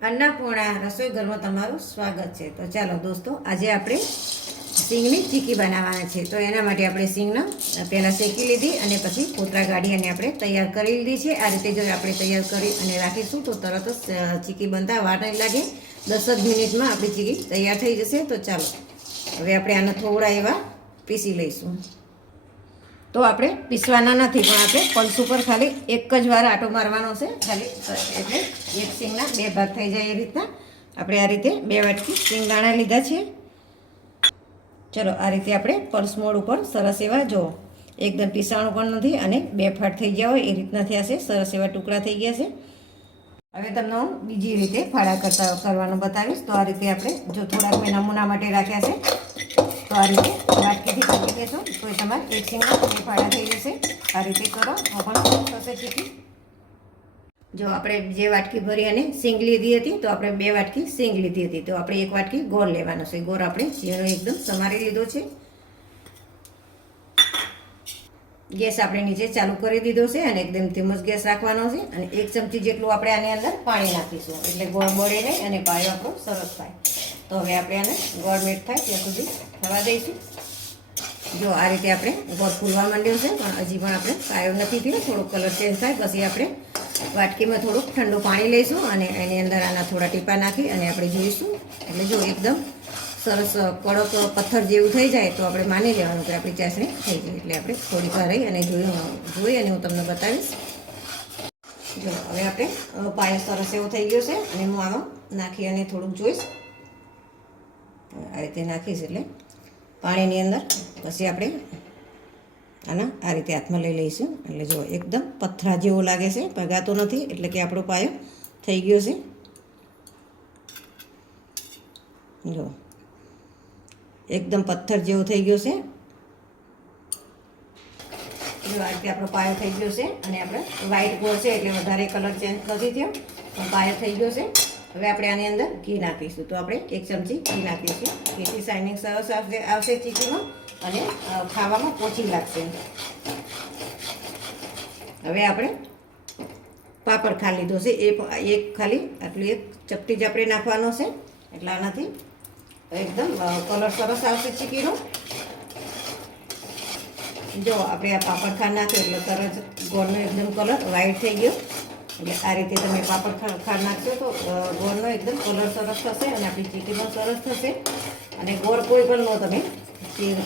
अन्नपूर्णा रसोई घरमां तमारुं स्वागत है। तो चलो दोस्तों, आज आपणे सींगनी चीकी बनाववाना छे। तो एना माटे आपणे सींगने पहेला शेकी लीधी अने पछी कोतरा काढी अने आपणे तैयार करी लीधी छे। आ रीते जो आपणे तैयार करी अने राखीशुं तो तरत ज चीकी बनता वार नहीं लागे। 10 ज मिनिटमां आपणी चीकी तैयार थई जशे। तो चालो हवे आपणे आने थोड़ा एवा पीसी लईशुं। तो आपणे पीसवाना नथी, पण आपणे पल्स पर खाली एक ज वार आटो मारवानो छे खाली, એટલે एक सींगना बे भाग थई जाय ए रीतना आपणे आ रीते 2 वाटकी सींगदाणा लीधा छे। चलो आ रीते आपणे पल्स मोड पर सरस एवा जो एकदम पीसाणું પણ નથી અને બે ફાટ થઈ ગયા હોય એ રીતના થયા છે। સરસ એવા ટુકડા થઈ ગયા છે। હવે તમને હું બીજી રીતે ફાળા કરવાનું બતાવીશ। તો આ રીતે આપણે જો થોડાક મેં નમૂના માટે રાખ્યા છે, તો આ રીતે વાટકીથી કાઢી દેશો તો તમારે એક સિંગના 2 ફાળા થઈ જશે। આ રીતે કરો તો પણ થશે ચીકી। જો આપણે જે વાટકી ભરી અને સિંગ લીધી હતી, તો આપણે 2 વાટકી સિંગ લીધી હતી, તો આપણે 1 વાટકી ગોળ લેવાનો છે। ગોળ આપણે ઝીણો એકદમ સમારી લીધો છે। गैस આપણે નીચે ચાલુ કરી દીધો છે અને એકદમ ધીમો ગેસ રાખવાનો છે અને 1 ચમચી જેટલું આપણે આની અંદર પાણી નાખીશું એટલે ગોળ બળે નહીં અને પાયો આપણો સરસ થાય। તો હવે આપણે આને ગોળ મેટ થાય ત્યાં સુધી થવા દઈશું। જો આ રીતે આપણે ગોળ ફૂલવા માંડ્યો છે, પણ હજી પણ આપણે પાયો નથી થયો, થોડો કલર ચેન્જ થાય પછી આપણે વાટકીમાં થોડુંક ઠંડુ પાણી લઈશું અને એની અંદર આના થોડા ટીપા નાખી અને આપણે જોઈશું। એટલે જો એકદમ સરસ કડક પથ્થર જેવું થઈ જાય તો આપણે માની લેવાનું કે આપણી ચાસણી થઈ ગઈ। એટલે આપણે થોડીક વાર રહી અને જોઈ અને હું તમને બતાવીશ। જો હવે આપણે પાયો સરસ એવો થઈ ગયો છે અને હું આમાં નાખી અને થોડુંક જોઈશ। આ રીતે નાખીશ એટલે પાણીની અંદર પછી આપણે આના આ રીતે હાથમાં લઈ લઈશું। એટલે જો એકદમ પથરા જેવો લાગે છે, ભગાતો નથી, એટલે કે આપણો પાયો થઈ ગયો છે। જો एकदम पत्थर जेवो थई गयो छे। जो आ रीते आपणो पायो थई गयो छे अने आपणे व्हाइट गोळ छे એટલે વધારે કલર ચેન્જ નથી થયો, પણ પાયો થઈ ગયો છે। હવે આપણે આની અંદર ઘી નાખીશું। તો આપણે 1 ચમચી ઘી નાખીશું। ઘીથી શાઇનિંગ સરસ આવશે ચીકીમાં અને ખાવામાં પોચી લાગશે। હવે આપણે પાપડ ખા લીધો છે, એક ખાલી આટલું એક ચપટી જ આપણે નાખવાનો છે, એટલે આનાથી एकदम कलर सरस आवशे चीकीनो। जो आपणे आ पापड़ खा नाख्यो એટલે તરત ગોળનો एकदम कलर व्हाइट થઈ ગયો। એટલે આ રીતે તમે પાપડ ખા નાખશો તો ગોળનો एकदम કલર સરસ થશે અને આપણી ચીકી પણ સરસ થશે। અને ગોળ કોઈ પણ લો તમે,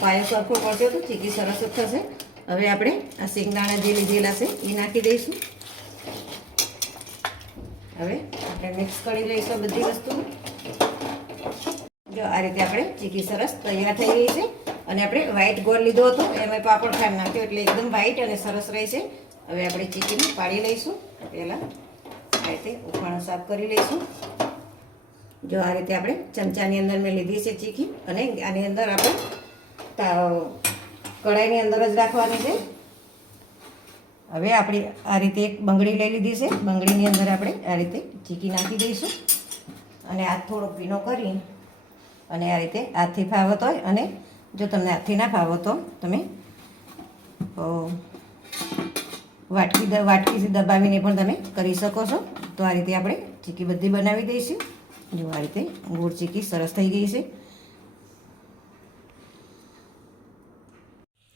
પાયો સરખો પડશે તો ચીકી સરસ જ થશે। હવે આપણે આ સિંગદાણા જે લીધેલા છે એ નાખી દઈશું। હવે આપણે મિક્સ કરી લઈશું બધી વસ્તુ। जो आ रीते आपणे चीकी सरस तैयार थई गई छे अने आपणे व्हाइट गोळ लीधो हतो एमां पापड़ खांड नाख्यो એટલે एकदम व्हाइट अने सरस रहेशे। હવે આપણે ચીકીને પાડી લઈશું। પહેલા આ રીતે ઉફાણો સાફ કરી લઈશું। જો આ રીતે આપણે ચમચાની અંદર મેં લીધી છે ચીકી અને આની અંદર આપણે કઢાઈની અંદર જ રાખવાની છે। હવે આપણે આ રીતે એક બંગડી લઈ લીધી છે, બંગડીની અંદર આપણે આ રીતે ચીકી નાખી દઈશું અને આ થોડો ભીનો કરી અને આ રીતે હાથથી ફાવત હોય અને જો તમને હાથથી ના ફાવો તો તમે વાટકીથી દબાવીને પણ તમે કરી શકો છો। તો આ રીતે આપણે ચીકી બધી બનાવી દઈશું। જો આ રીતે ગોળ ચીકી સરસ થઈ ગઈ છે।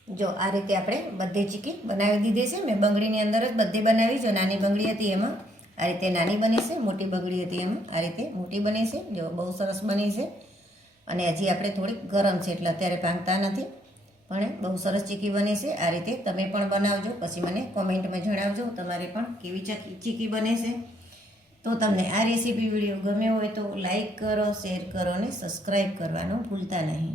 જો આ રીતે આપણે બધી ચીકી બનાવી દીધી છે। મેં બંગડીની અંદર જ બધી બનાવી। જો નાની બંગડી હતી એમાં આ રીતે નાની બની છે, મોટી બંગડી હતી એમાં આ રીતે મોટી બની છે। જો બહુ સરસ બની છે અને હજી આપણે થોડીક ગરમ છે એટલે અત્યારે ભાંગતા નથી, પણ બહુ સરસ ચીકી બની છે। આ રીતે તમે પણ બનાવજો, પછી મને કોમેન્ટમાં જણાવજો તમારે પણ કેવી ચીકી બને છે। તો તમને આ રેસીપી વિડીયો ગમ્યો હોય તો લાઈક કરો, શેર કરો અને સબસ્ક્રાઈબ કરવાનું ભૂલતા નહીં।